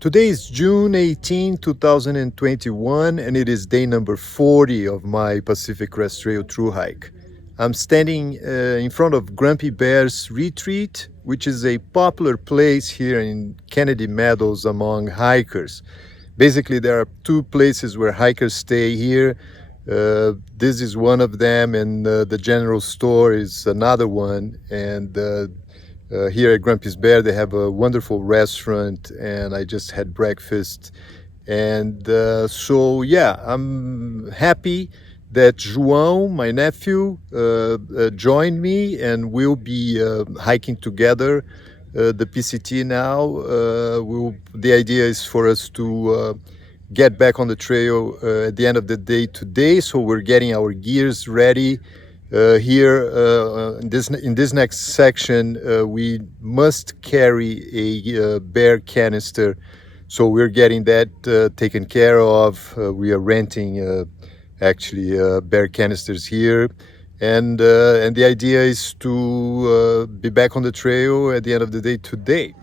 Today is June 18, 2021, and it is day number 40 of my Pacific Crest Trail thru hike. I'm standing in front of Grumpy Bear's Retreat, which is a popular place here in Kennedy Meadows among hikers. Basically, there are two places where hikers stay here. This is one of them, and the general store is another one. And here at Grumpy's Bear, they have a wonderful restaurant, and I just had breakfast. And so, yeah, I'm happy that João, my nephew, joined me, and we'll be hiking together the PCT now. The idea is for us to get back on the trail at the end of the day today, so we're getting our gears ready. Here in this next section, we must carry a bear canister, so we're getting that taken care of. We are renting actually bear canisters here, and the idea is to be back on the trail at the end of the day today.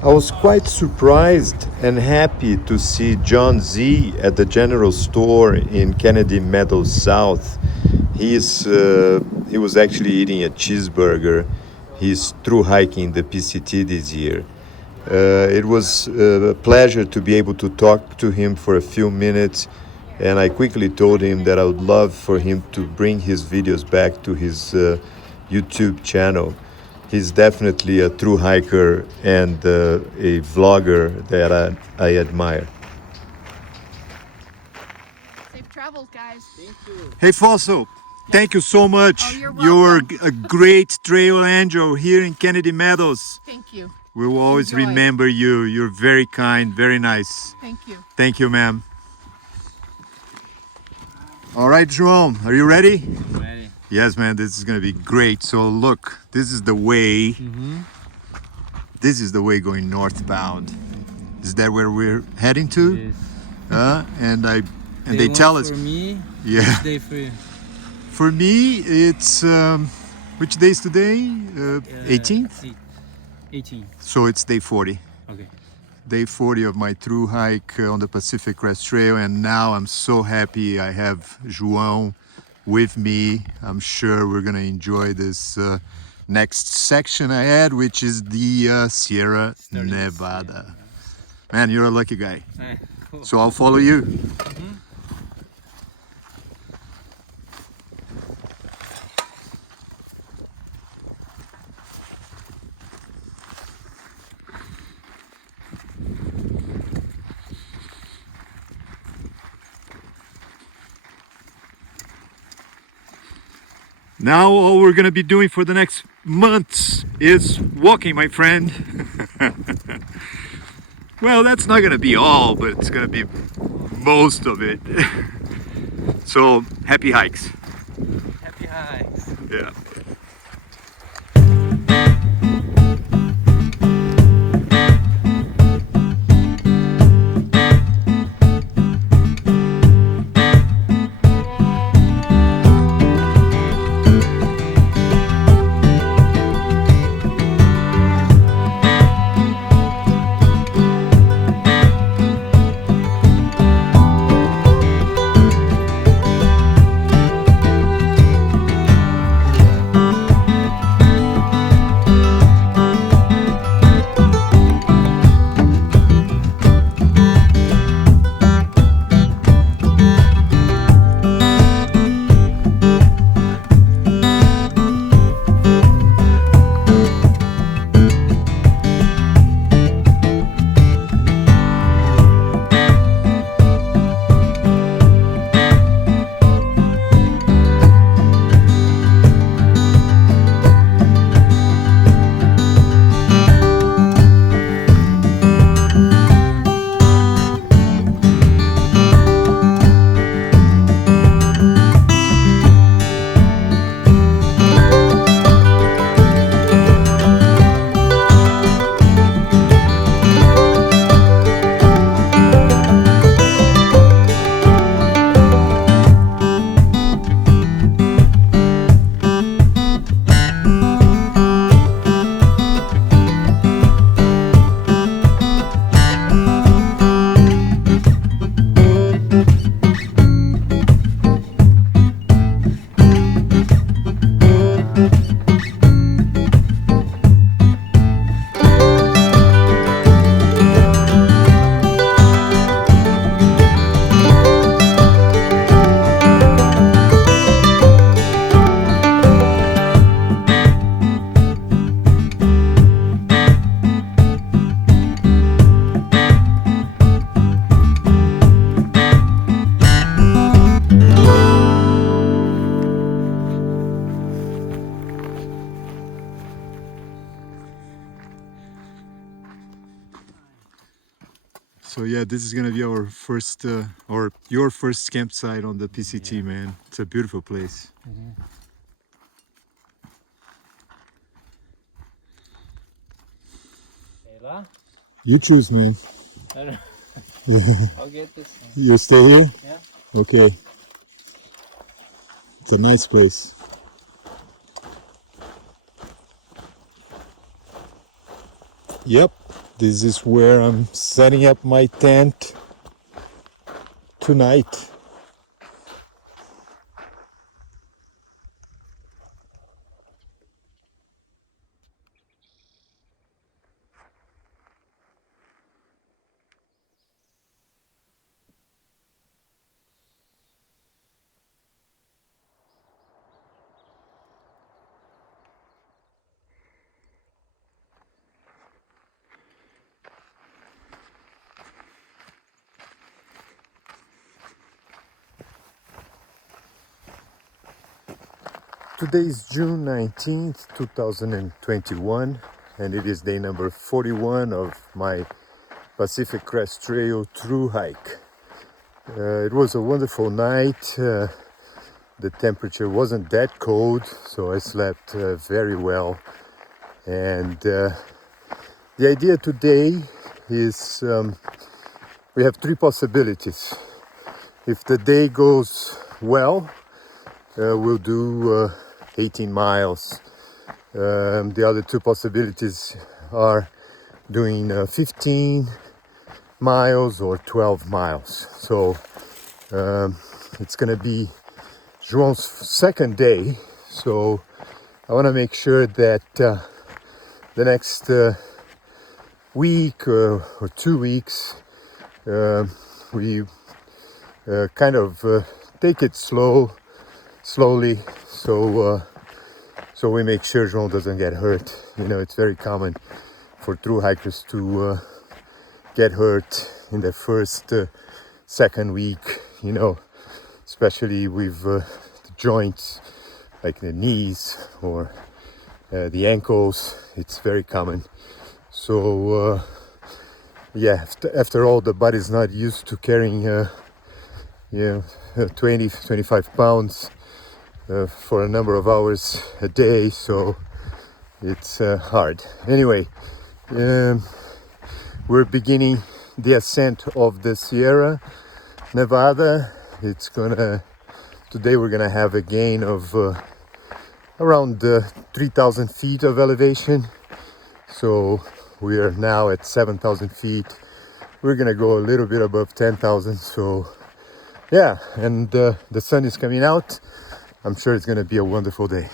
I was quite surprised and happy to see John Z at the general store in Kennedy Meadows South. He was actually eating a cheeseburger. He's through hiking the PCT this year. It was a pleasure to be able to talk to him for a few minutes, and I quickly told him that I would love for him to bring his videos back to his YouTube channel. He's definitely a true hiker and a vlogger that I admire. Safe travels, guys. Thank you. Hey Fossil, thank you so much. Oh, you're You're welcome. a great trail angel here in Kennedy Meadows. Thank you. We will always Enjoy. remember you. You're very kind, very nice. Thank you. Thank you, ma'am. All right, João, are you ready? Ready. Yes, man, this is gonna be great. So look, this is the way. This is the way going northbound. Is that where we're heading to? Yes. And they tell us. For me, Yeah. which day for you? For me, it's which day is today? 18th. 18. So it's day 40. Okay. Day 40 of my thru hike on the Pacific Crest Trail, and now I'm so happy I have João with me. I'm sure we're gonna enjoy this next section ahead, which is the Sierra Nevada. Man, you're a lucky guy. Cool. So I'll follow you. Now all we're gonna be doing for the next months is walking, my friend. Well, that's not gonna be all, but it's gonna be most of it. So, happy hikes. Happy hikes. Yeah. So yeah, this is gonna be our first, or your first campsite on the PCT, Yeah. man. It's a beautiful place. Hey, lá? You choose, man. I don't I'll get this one. You stay here? Yeah. Okay. It's a nice place. Yep, this is where I'm setting up my tent tonight. Today is June 19th, 2021, and it is day number 41 of my Pacific Crest Trail through hike. It was a wonderful night. The temperature wasn't that cold, so I slept very well. And the idea today is we have three possibilities. If the day goes well, we'll do 18 miles. The other two possibilities are doing 15 miles or 12 miles. So it's gonna be João's second day. So I want to make sure that the next week or 2 weeks we kind of take it slowly, so we make sure João doesn't get hurt. You know, it's very common for thru hikers to get hurt in the first second week, you know, especially with the joints like the knees or the ankles. It's very common. So yeah, after all, the body's not used to carrying 20-25 pounds for a number of hours a day, so it's hard. Anyway, we're beginning the ascent of the Sierra Nevada. Today we're gonna have a gain of around 3,000 feet of elevation. So we are now at 7,000 feet. We're gonna go a little bit above 10,000. So yeah, and the sun is coming out. I'm sure it's gonna be a wonderful day.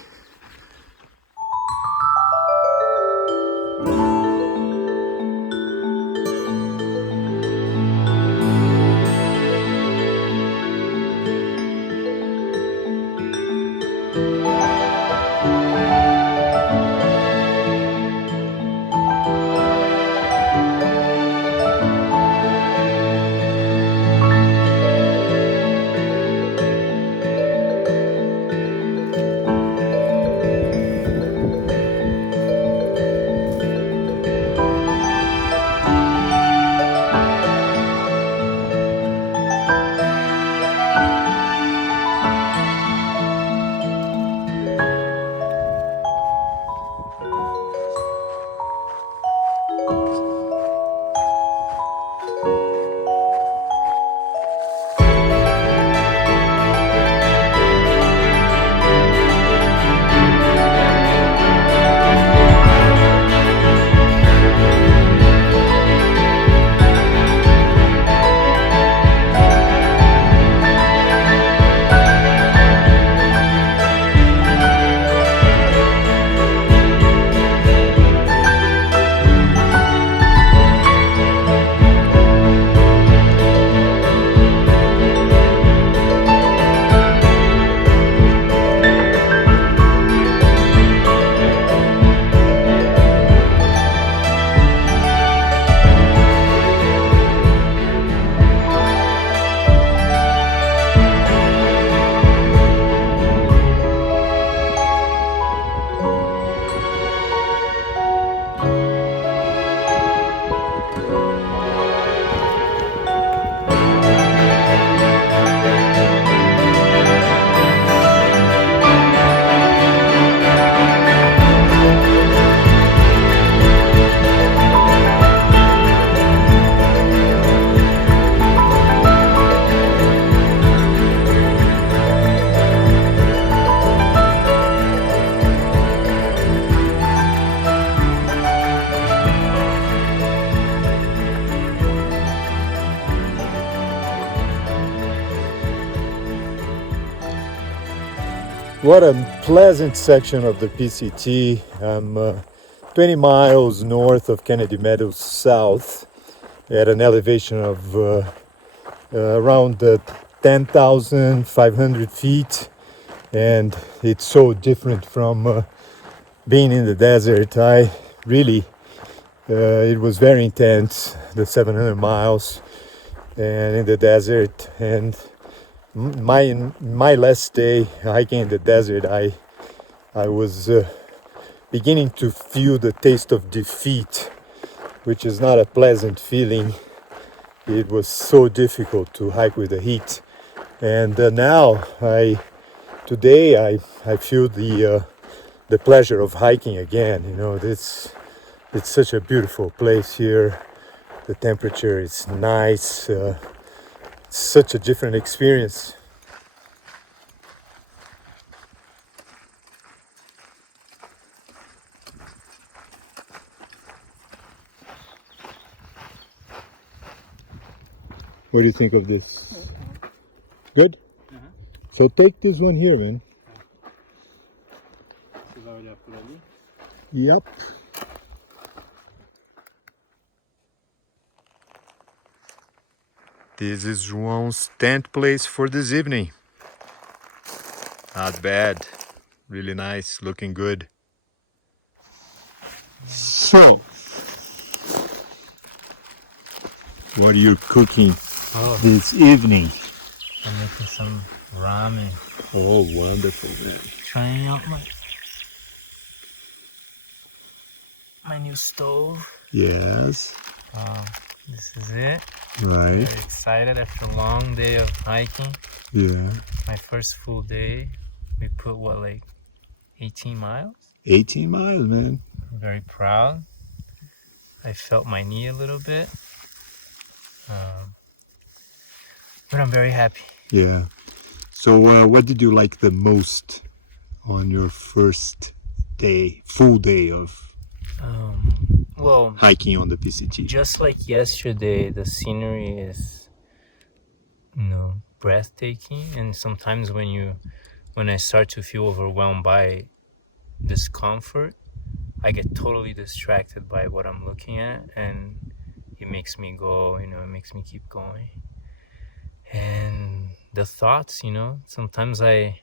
What a pleasant section of the PCT. I'm 20 miles north of Kennedy Meadows South at an elevation of around 10,500 feet, and it's so different from being in the desert. I really, it was very intense, the 700 miles and in the desert. And my last day hiking in the desert, I was beginning to feel the taste of defeat, which is not a pleasant feeling. It was so difficult to hike with the heat, and now today I feel the pleasure of hiking again. You know, it's such a beautiful place here. The temperature is nice. It's such a different experience. What do you think of this? Good? So take this one here, man. Você vai olhar por ali? Yep. This is João's tent place for this evening. Not bad. Really nice, looking good. So, what are you cooking this evening? I'm making some ramen. Oh, wonderful, man. Trying out my new stove. Yes. This is it. Right. Very excited after a long day of hiking. Yeah. My first full day. We put what, like 18 miles? 18 miles, man. I'm very proud. I felt my knee a little bit. But I'm very happy. Yeah. So, what did you like the most on your first day, full day of Well, hiking on the PCT? just like yesterday, the scenery is, breathtaking. And sometimes when I start to feel overwhelmed by discomfort, I get totally distracted by what I'm looking at, and it makes me go, it makes me keep going. And the thoughts, sometimes I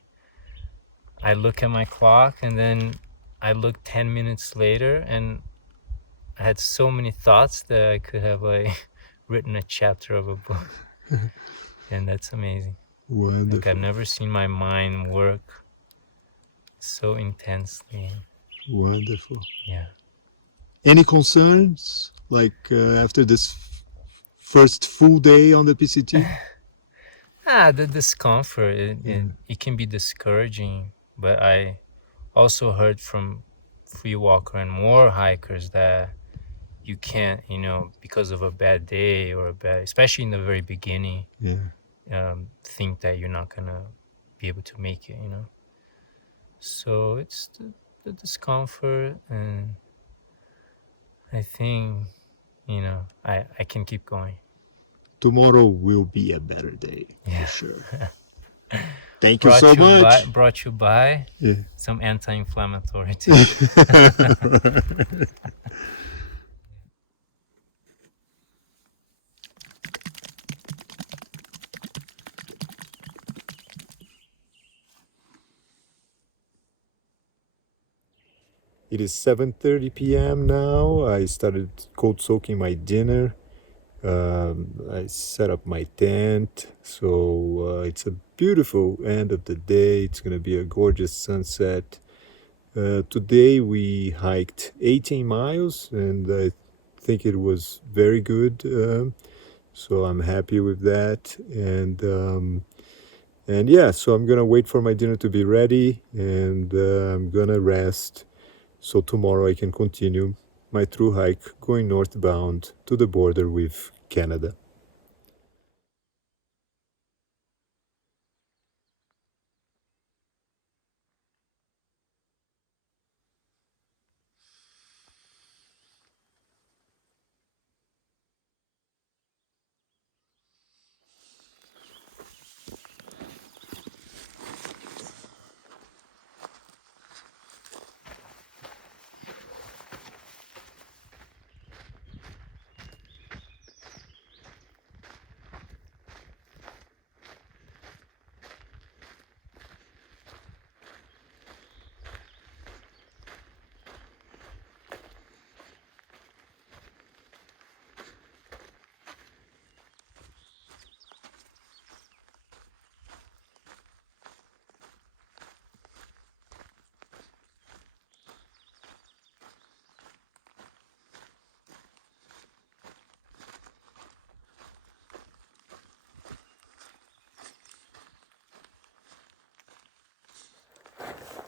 look at my clock, and then I look 10 minutes later, and I had so many thoughts that I could have written a chapter of a book. And that's amazing. Wonderful. Like, I've never seen my mind work so intensely. Wonderful. Yeah. Any concerns, like after this first full day on the PCT? The discomfort, it can be discouraging, but I also heard from FreeWalker and more hikers that you can't, because of a bad day or especially in the very beginning, think that you're not gonna be able to make it, So it's the discomfort, and I think, I can keep going. Tomorrow will be a better day, Yeah. for sure. Thank you so much. Brought you by some anti-inflammatory too. It is 7:30 p.m. now. I started cold soaking my dinner. I set up my tent, so it's a beautiful end of the day. It's gonna be a gorgeous sunset. Today we hiked 18 miles, and I think it was very good. So I'm happy with that, and yeah. So I'm gonna wait for my dinner to be ready, and I'm gonna rest. So tomorrow I can continue my thru hike going northbound to the border with Canada.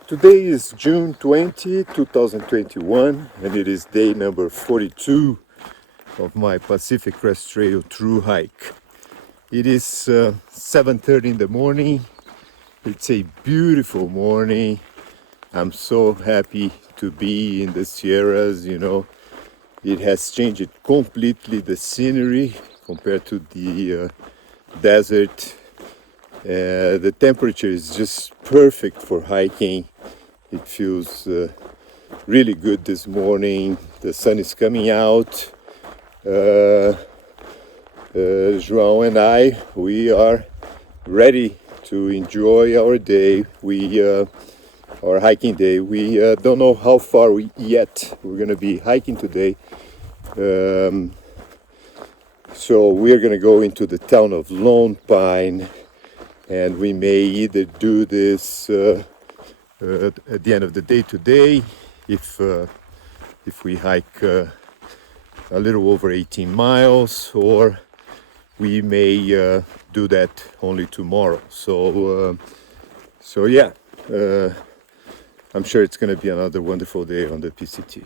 Today is June 20, 2021, and it is day number 42 of my Pacific Crest Trail thru-hike. It is 7:30 in the morning. It's a beautiful morning. I'm so happy to be in the Sierras, you know. It has changed completely the scenery compared to the desert. The temperature is just perfect for hiking. It feels really good this morning. The sun is coming out. João and I, we are ready to enjoy our day. Our hiking day. We don't know how far yet we're gonna be hiking today. So we're gonna go into the town of Lone Pine, and we may either do this at the end of the day today, if we hike a little over 18 miles, or we may do that only tomorrow. So yeah, I'm sure it's going to be another wonderful day on the PCT.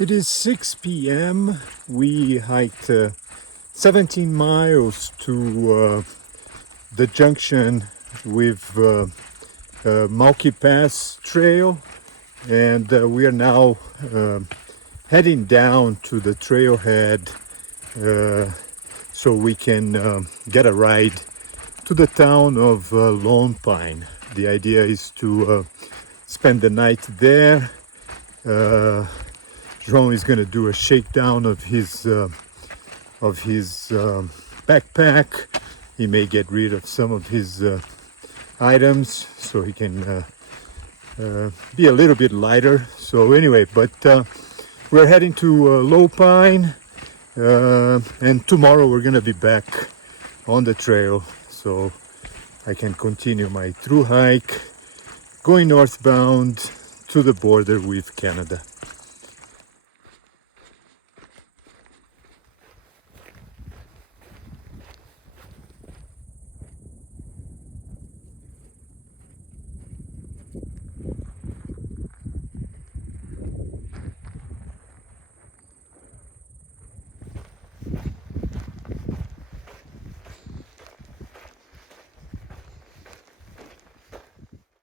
It is 6 p.m. We hiked 17 miles to the junction with Malky Pass Trail, and we are now heading down to the trailhead so we can get a ride to the town of Lone Pine. The idea is to spend the night there. João is going to do a shakedown of his backpack. He may get rid of some of his items so he can be a little bit lighter. So anyway, but we're heading to Low Pine, and tomorrow we're going to be back on the trail so I can continue my thru hike going northbound to the border with Canada.